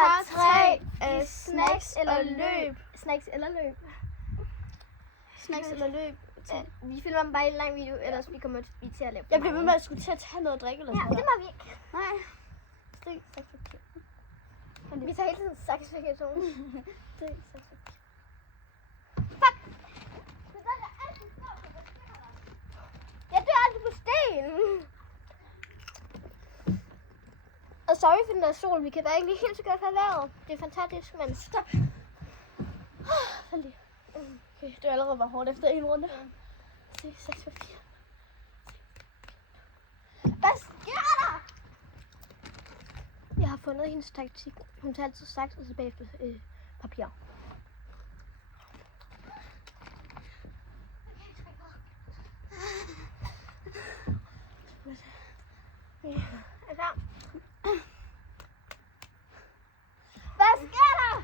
har 3 snacks eller løb. Snacks eller løb. Snacks eller løb. Ja, vi filmer bare en lang video, ellers vi kommer til at lave. Jeg bliver ved med at skulle til at tage noget at drikke eller Ja, sådan det noget. må vi ikke. Nej. Sten, saks, papir. Vi tager hele tiden saks, papir, tone. Sten, saks, papir. Fuck! Det der er altid står, hvad sker der? Jeg dør altid på sten. Og sorry for den der sol, vi kan da ikke helt så godt have vejret. Det er fantastisk, men stop. Faldt Okay, det er allerede var hårdt efter en runde. Sten, saks, papir. Hvad sker der? Jeg har fundet hendes taktik. Hun tager altid saks, og så bagefter papir. Er klar? Hvad sker der?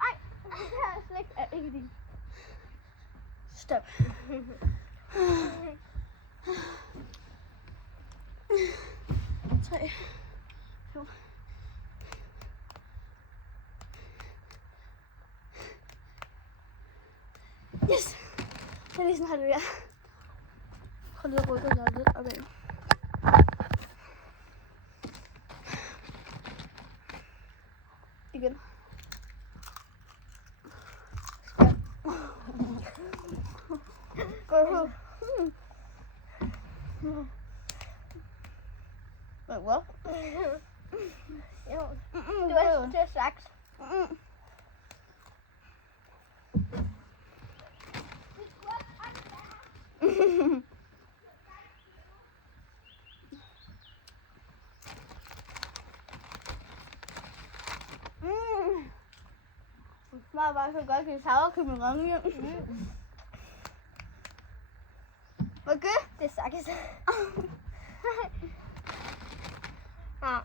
Ej, det her slik er ikke din. Stop. 3, 2. Yes! Det er lige sådan, har det der. Prøv lige at rykke dig lidt opad. Igen. Go. Wait, what? Jo, det var saks. Det smager bare så godt, det sauerkøb med rømme. Okay? Det er saks. Ja.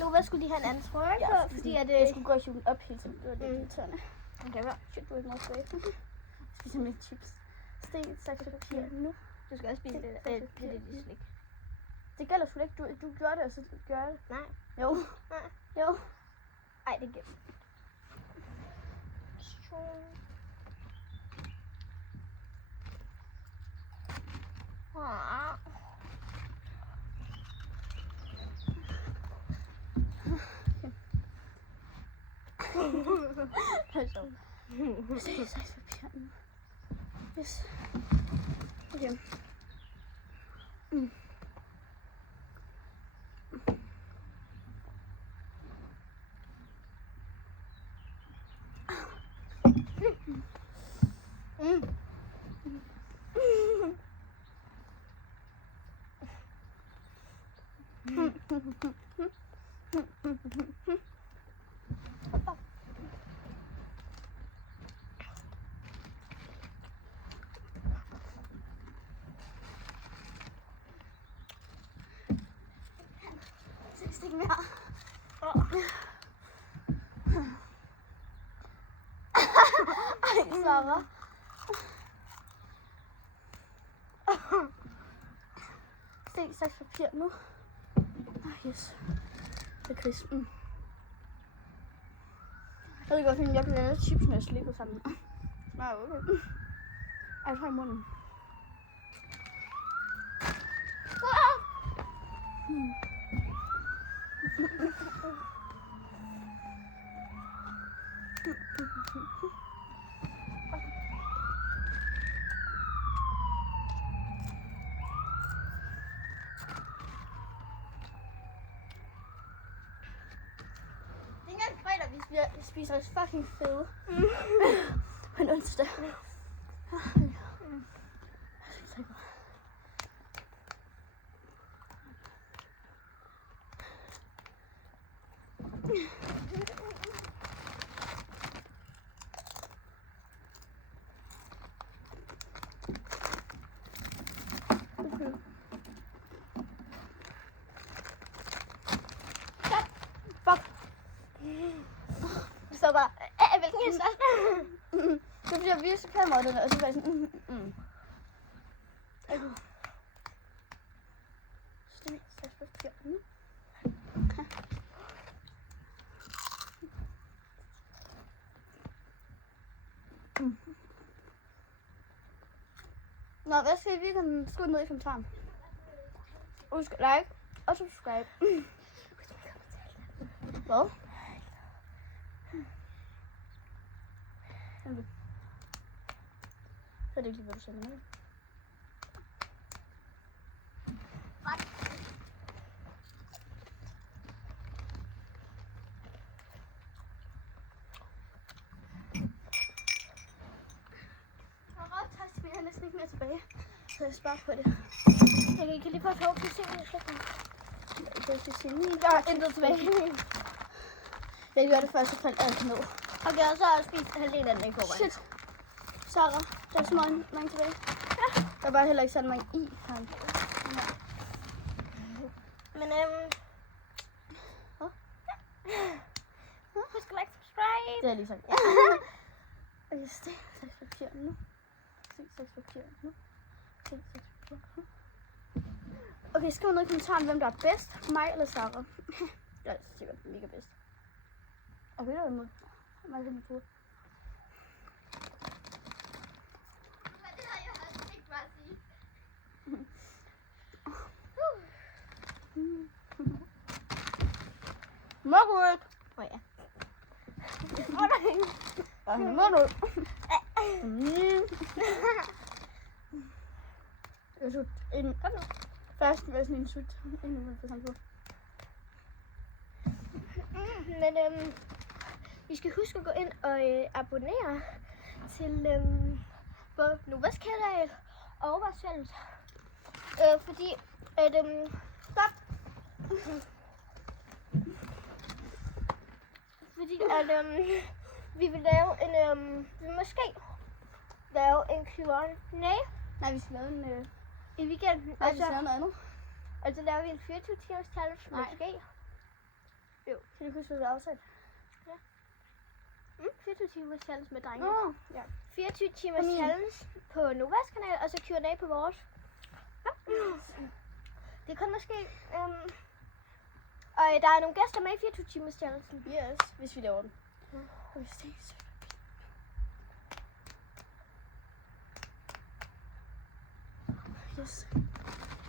Nu, hvad skulle de have en anden trøje på? Fordi at jeg skulle gå og hive den op hele tiden. Det var det irriterende. Okay, hvad? Shit, du er ikke meget tilbage. Spiser med chips. Sten, saks, papir. Nu. du skal også spise det slik. Det gælder sgu ikke. Du gjorde det, og så gør jeg det. Nej. Jo. Nej. Jo. Ej, det gælder. Hold da op. Sten, saks, papir nu. Yes. Okay. Stik mere. Ej, Sara. Sten, saks, papir nu. Yes. Det er krispen. Jeg ved godt, at jeg blander chips med slik og sammen. Nej, okay. Ej, jeg tager i munden. Det er ikke engang fredag, vi spiser os fucking fede. På en onsdag. jeg viste kameraet, den der, og så var jeg sådan, Sten, saks, papir. Nå, hvad skal vi kan skrive ned i kommentaren? Husk like og subscribe. Hvad? Så er det ikke lige, hvad du sender med. Jeg har næsten ikke mere tilbage, så jeg sparer på det. Jeg kan ikke lige få et håb til tingene. Jeg skal sige, jeg har intet tilbage. Jeg gjorde det først, så faldt alt ned. Okay, og så har jeg spist halvdelen af den i forvejen. Shit. Sarah, der er så mange tilbage. Ja. Der var heller ikke så mange i ham. Ja. Men husk at like, subscribe. Det har jeg lige sagt. Okay, sten, saks, papir nu. Sten, saks, papir nu. Sten, saks, papir nu. Okay, skriv ned i kommentaren, hvem der er bedst. Mig eller Sarah. Jeg er sikkert mega bedst. Og ved du hvad? Mig kan på. Det har jeg også ikke bare sige. Margaret! Åh ja. Margaret! Jeg synes, først var sådan en sut. Endnu for samtidig. Men vi skal huske at gå ind og abonnere til både Novas kanal og vores fælles. Fordi at stop. Fordi at vi vil lave en vi måske lave en Q&A. Nej, vi skal lave en... I weekenden. Nej, vi skal lave noget andet. Og så laver vi en 24 timers challenge måske. Jo, kan du huske, hvad vi har afsat? 24 timers challenge med drenge. Nå, ja. 24 timers challenge på Novas kanal, og så Q&A på vores. Ja. Det kan måske... og der er nogle gæster med i 24 timers challenge. Yes, hvis vi laver den. Okay, ses. Yes.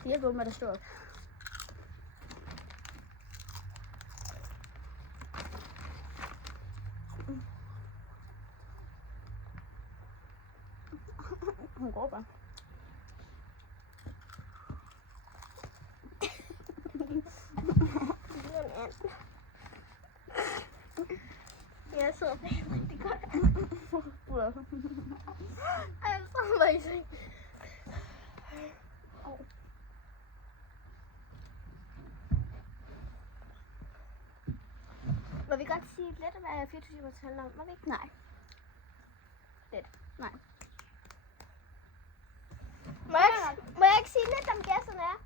Det er godt med, at der står op. Hun går bare. Jeg sidder bag rigtig godt. Jeg sidder bare i seng. Må vi godt sige lidt, hvad 24 timer handler om? Må vi ikke? Nej. Lidt. Nej. Må jeg ikke sige lidt om gæsterne er?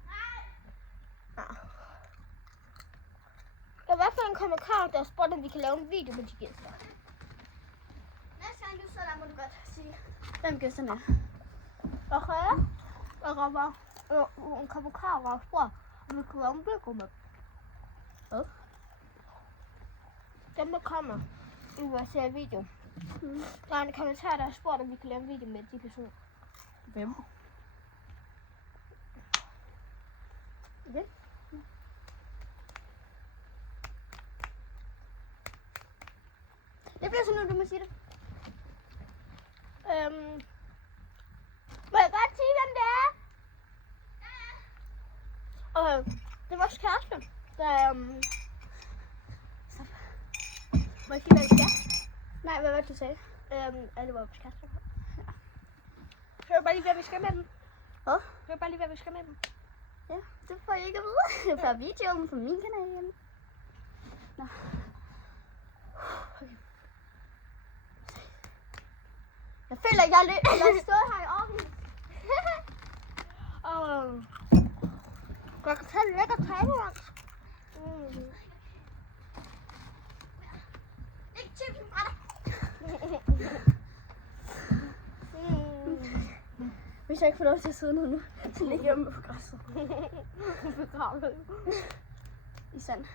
Nej. Der er i hvert fald en kommentar, der spurgte, om vi kan lave en video med de gæster. Næste gang du så der, må du godt sige, hvem gæsterne er. Okay. Og der var en kommentar, der spurgte, om vi kunne lave en video med. Hvad? Dem, der kommer i vores video. Der er en kommentar, der har spurgt, om vi kan lave en video med de personer. Hvem? Okay. Det bliver sådan, nu du må sige det. Må jeg godt sige, hvem det er? Okay. Det er vores kæreste. Der Stop. må jeg sige, hvad det skal? Nej, hvad var det, du sagde? Er det vores kæreste? Ja. Hør bare lige, hvad vi skal med dem. Hvad? Hør bare lige, hvad vi skal med dem. Ja, det får jeg ikke at vide. Det er videoen på min kanal igen. Nå. Okay. Jeg føler ikke, jeg har stået her i årevis. Jeg kan tage en lækker talerand. Ikke chips fra dig. jeg ikke får lov til at sidde nu. Så ligger jeg med på græsset. Begravet. I sand.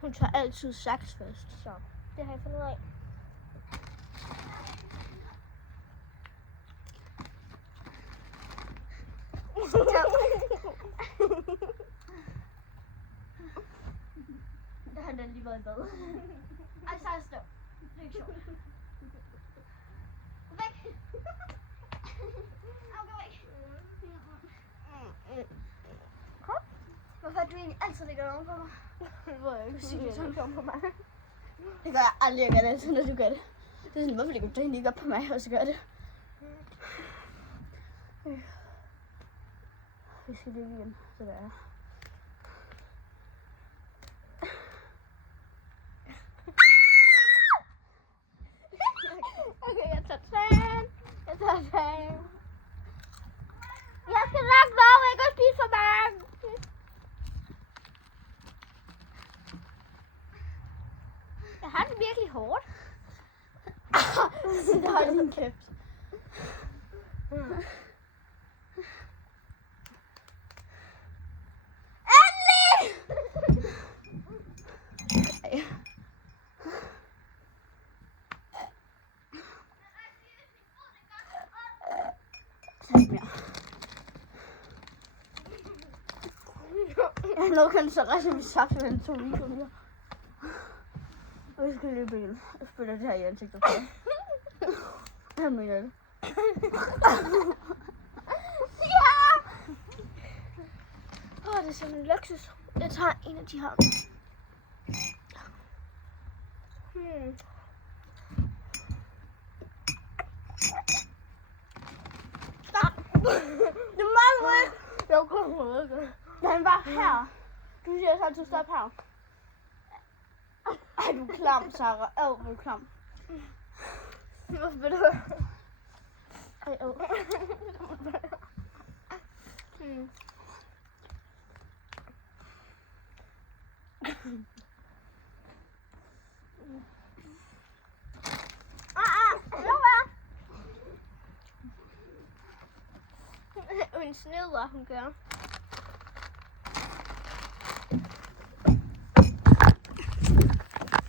Hun tager altid saks først, så det har jeg fundet ud af. Der har den lige været i bad. Ej, så er jeg stå. Det er ikke sjovt. Væk! Au, gå væk! Kom. Hvorfor er du egentlig altid ligger oven på mig? Det ved jeg ikke, fordi sådan kom på mig. Det gør jeg aldrig, jeg gør det altid, når du gør det. Det er sådan, hvorfor ligger du egentlig ikke op på mig, og så gør det? Vi skal løbe igen, så der er. Okay, jeg tager træen. Jeg skal nok love ikke at spise for mange. Jeg har det virkelig hårdt. Det har din kæft. Endelig! Ej. Tag ikke mere. Jeg nåede kun så ret, at vi sabte den 2 minutter. Og vi skal løbe igen. Jeg spiller det her i ansigtet på dig. Jeg mener det. Ja! Det er sådan en luksus. Jeg tager en af de her. Det er meget rødt. Jeg kommer ikke. Den var her. Du siger så altid stop her. Ej, du er klam, Sarah. Ad, hvor er du klam. Hvorfor vil du? Ej, ad. En snedder, hun gør.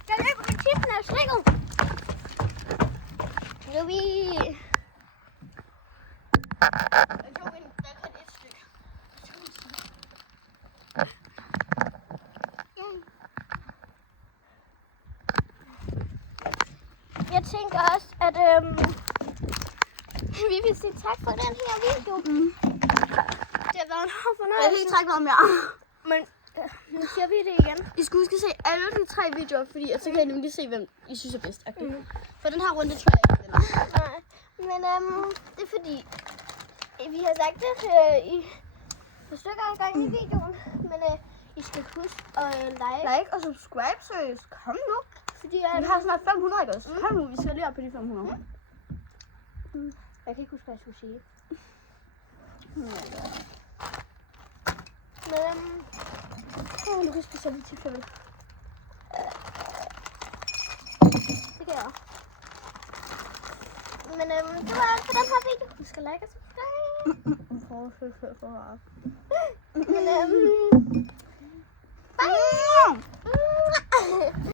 Jeg løber med tippen af slikket. Nu er vi... Jeg tog en, der kun et stykke. Jeg tænker også, at vi vil sige tak for den her video. Det har været en hård Jeg kan fornøjelse. ikke trække noget mere. Men nu siger vi det igen. I skal huske at se alle de 3 videoer, fordi at så kan I nemlig se, hvem I synes er bedst. For den her runde tror jeg ikke, den er. Nej, men det er fordi, vi har sagt det i et stykke gang i videoen, men I skal huske at Like og subscribe, seriøst. Kom nu. fordi Vi har snart 500, ikke også? Kom nu, vi skal lige op på de 500. jeg kan ikke huske, hvad jeg skulle sige. Ja. Men Du kan spise lidt til vel. det kan jeg også. Men det var alt for den her video. Husk at like og subscribe. Prøv at følge for meget. Men